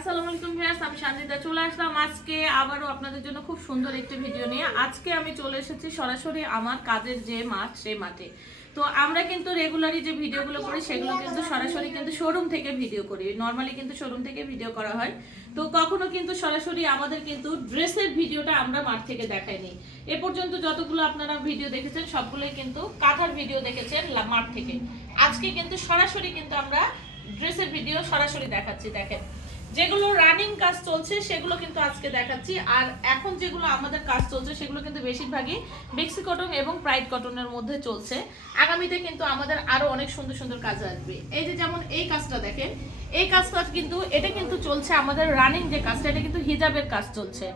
আসসালামু আলাইকুম ভিউয়ার্স, আমি শান্তিদা চলে আসলাম। আজকে আবারও আপনাদের জন্য খুব সুন্দর একটি ভিডিও নিয়ে। আজকে আমি চলে এসেছি সরাসরি আমার কাজের যে মাঠ, সেই মাঠে। তো আমরা কিন্তু রেগুলারই যে ভিডিওগুলো করি, সেগুলো কিন্তু সরাসরি কিন্তু শোরুম থেকে ভিডিও করি। নর্মালি কিন্তু শোরুম থেকে ভিডিও করা হয়। তো কখনো কিন্তু সরাসরি আমাদের কিন্তু ড্রেসের ভিডিওটা আমরা মাঠ থেকে দেখাইনি। এ পর্যন্ত যতগুলো আপনারা ভিডিও দেখেছেন, সবগুলোই কিন্তু কাঁথার ভিডিও দেখেছেন মাঠ থেকে। আজকে কিন্তু সরাসরি কিন্তু আমরা ড্রেসের ভিডিও সরাসরি দেখাচ্ছি, দেখেন। যেগুলো রানিং কাজ চলছে, সেগুলো কিন্তু আজকে দেখাচ্ছি। আর এখন যেগুলো আমাদের কাজ চলছে, সেগুলো কিন্তু বেশিরভাগই বেক্সি কটন এবং প্রাইড কটনের মধ্যে চলছে। আগামীতে কিন্তু আমাদের আরও অনেক সুন্দর সুন্দর কাজ আসবে। এই যে যেমন এই কাজটা দেখেন, এই কাজটা কিন্তু, এটা কিন্তু চলছে আমাদের রানিং যে কাজটা, এটা কিন্তু হিজাবের কাজ চলছে।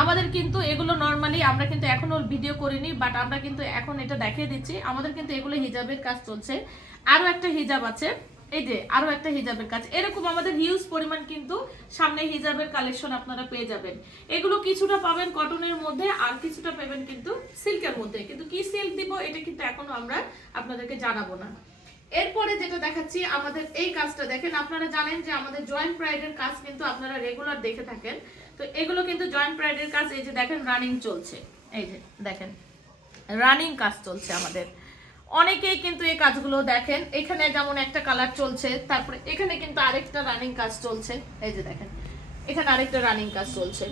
আমাদের কিন্তু এগুলো নর্মালি আমরা কিন্তু এখনও ভিডিও করিনি বাট আমরা কিন্তু এখন এটা দেখিয়ে দিচ্ছি। আমাদের কিন্তু এগুলো হিজাবের কাজ চলছে। আরও একটা হিজাব আছে। এই যে আরও একটা হিজাবের কাজ। এরকম আমাদের হিউজ পরিমাণ কিন্তু সামনে হিজাবের কালেকশন আপনারা পেয়ে যাবেন। এগুলো কিছুটা পাবেন কটনের মধ্যে, আর কিছুটা পাবেন কিন্তু সিল্কের মধ্যে। কিন্তু কি সিল্ক দিব, এটা কিন্তু এখনও আমরা আপনাদেরকে জানাব না। এরপরে যেটা দেখাচ্ছি, আমাদের এই কাজটা দেখেন, আপনারা জানেন যে আমাদের জয়েন্ট প্রাইডের কাজ কিন্তু আপনারা রেগুলার দেখে থাকেন। তো এগুলো কিন্তু জয়েন্ট প্রাইডের কাজ, এই যে দেখেন রানিং চলছে। এই যে দেখেন রানিং কাজ চলছে আমাদের। অনেকেই কিন্তু এই কাজগুলো দেখেন। এখানে যেমন একটা কালার চলছে, তারপরে এখানে কিন্তু আরেকটা রানিং কাজ চলছে। এই যে দেখেন, এখানে আরেকটা রানিং কাজ চলছে।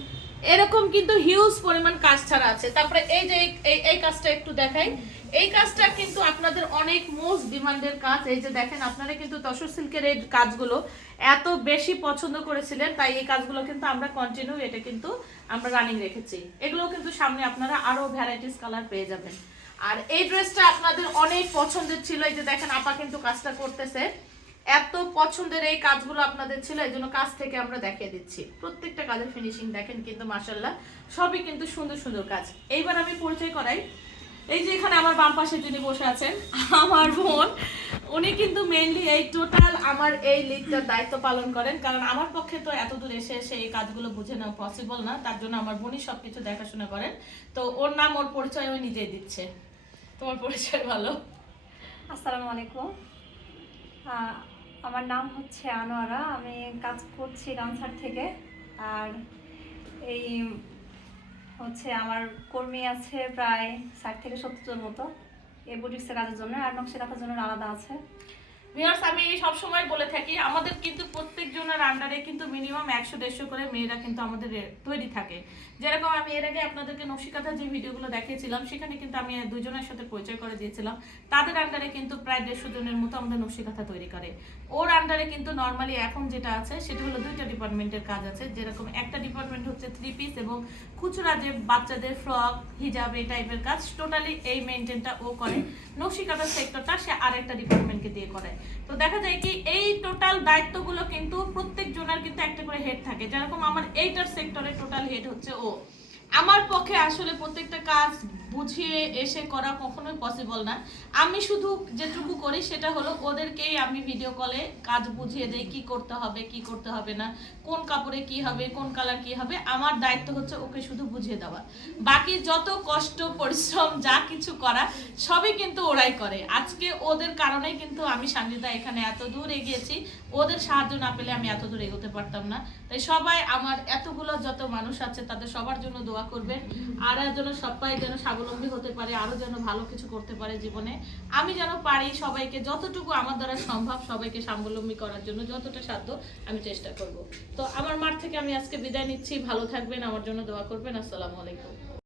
এরকম কিন্তু হিউজ পরিমাণ কাজ ছাড়া আছে। তারপরে এই যে এই- কাজটা একটু দেখাই। এই কাজটা কিন্তু আপনাদের অনেক মোস্ট ডিমান্ডের কাজ। এই যে দেখেন, আপনারা কিন্তু তসর সিল্কের এই কাজগুলো এত বেশি পছন্দ করেছিলেন, তাই এই কাজগুলো কিন্তু আমরা কন্টিনিউ এটা কিন্তু আমরা রানিং রেখেছি। এগুলো কিন্তু সামনে আপনারা আরও ভ্যারাইটিস কালার পেয়ে যাবেন। আর এই ড্রেসটা আপনাদের অনেক পছন্দের ছিল। এই যে দেখেন, আপা কিন্তু কাজটা করতেছে। এত পছন্দের এই কাজগুলো আপনাদের ছিল, এই জন্য কাজ থেকে আমরা দেখিয়ে দিচ্ছি। প্রত্যেকটা কাজের ফিনিশিং দেখেন কিন্তু মাসাল্লাহ সবই কিন্তু সুন্দর সুন্দর কাজ। এইবার আমি পরিচয় করাই। এই যে এখানে আমার বাম পাশে যিনি বসে আছেন, আমার বোন, উনি কিন্তু মেনলি এই টোটাল আমার এই লিগটার দায়িত্ব পালন করেন। কারণ আমার পক্ষে তো এত দূর এসে এসে এই কাজগুলো বুঝে নেওয়া পসিবল না। তার জন্য আমার বোনই সবকিছু দেখাশোনা করেন। তো ওর নাম, ওর পরিচয় ও নিজেই দিচ্ছে। তোমার পরিচয় ভালো। আসসালামু আলাইকুম। আমার নাম হচ্ছে আনোয়ারা। আমি কাজ করছি ডান্সার থেকে। আর এই হচ্ছে আমার কর্মী আছে প্রায় ষাট থেকে সত্তর জন মতো। এই বুটিক্সের কাজের জন্য আর নকশা রাখার জন্য আলাদা আছে। ভিউয়ার্স আমি সব সময় বলে থাকি, আমাদের কিন্তু প্রত্যেক জনের আন্ডারে কিন্তু মিনিমাম একশো, দেড়শো করে মেয়েরা কিন্তু আমাদের তৈরি থাকে। যেরকম আমি এর আগে আপনাদেরকে নকশিকাথার যে ভিডিওগুলো দেখিয়েছিলাম, সেখানে কিন্তু আমি দুজনের সাথে পরিচয় করে দিয়েছিলাম। তাদের আন্ডারে কিন্তু প্রায় দেড়শো জনের মতো আমাদের নকশিকাথা তৈরি করে। ওর আন্ডারে কিন্তু নর্মালি এখন যেটা আছে, সেটা হলো দুইটা ডিপার্টমেন্টের কাজ আছে। যেরকম একটা ডিপার্টমেন্ট হচ্ছে থ্রি পিস এবং খুচরা যে বাচ্চাদের ফ্রক হিজাব এই টাইপের কাজ টোটালি এই মেনটেনটা ও করে। নকশিকাতার সেক্টরটা সে আরেকটা ডিপার্টমেন্টকে দিয়ে করে। তো দেখা যায় কি এই টোটাল দায়িত্বগুলো কিন্তু প্রত্যেক জনের কিন্তু একটা করে হেড থাকে। যেরকম আমার এইটার সেক্টরে টোটাল হেড হচ্ছে ও। আমার পক্ষে আসলে প্রত্যেকটা কাজ বুঝিয়ে এসে করা কখনোই পসিবল না। আমি শুধু যেটুকু করি সেটা হলো ওদেরকেই আমি ভিডিও কলে কাজ বুঝিয়ে দেই, কি করতে হবে, কি করতে হবে না, কোন কাপড়ে কি হবে, কোন কালার কি হবে, আমার দায়িত্ব হচ্ছে ওকে শুধু বুঝিয়ে দেওয়া। বাকি যত কষ্ট, পরিশ্রম, যা কিছু করা, সবই কিন্তু ওরাই করে। আজকে ওদের কারণে কিন্তু আমি সঙ্গীতা এখানে এত দূর এগিয়েছি, ওদের সাহায্য না পেলে আমি এত দূর এগোতে পারতাম না। তাই সবাই আমার এতগুলো যত মানুষ আছে, তাদের সবার জন্য দোয়া করবেন আর যেন সবাই যেন স্বাবলম্বী হতে পারে, আরও যেন ভালো কিছু করতে পারে জীবনে। আমি যেন পারি সবাইকে যতটুকু আমার দ্বারা সম্ভব সবাইকে স্বাবলম্বী করার জন্য, যতটা সাধ্য আমি চেষ্টা করব। তো আমার মাঠ থেকে আমি আজকে বিদায় নিচ্ছি। ভালো থাকবেন, আমার জন্য দোয়া করবেন। আসসালামু আলাইকুম।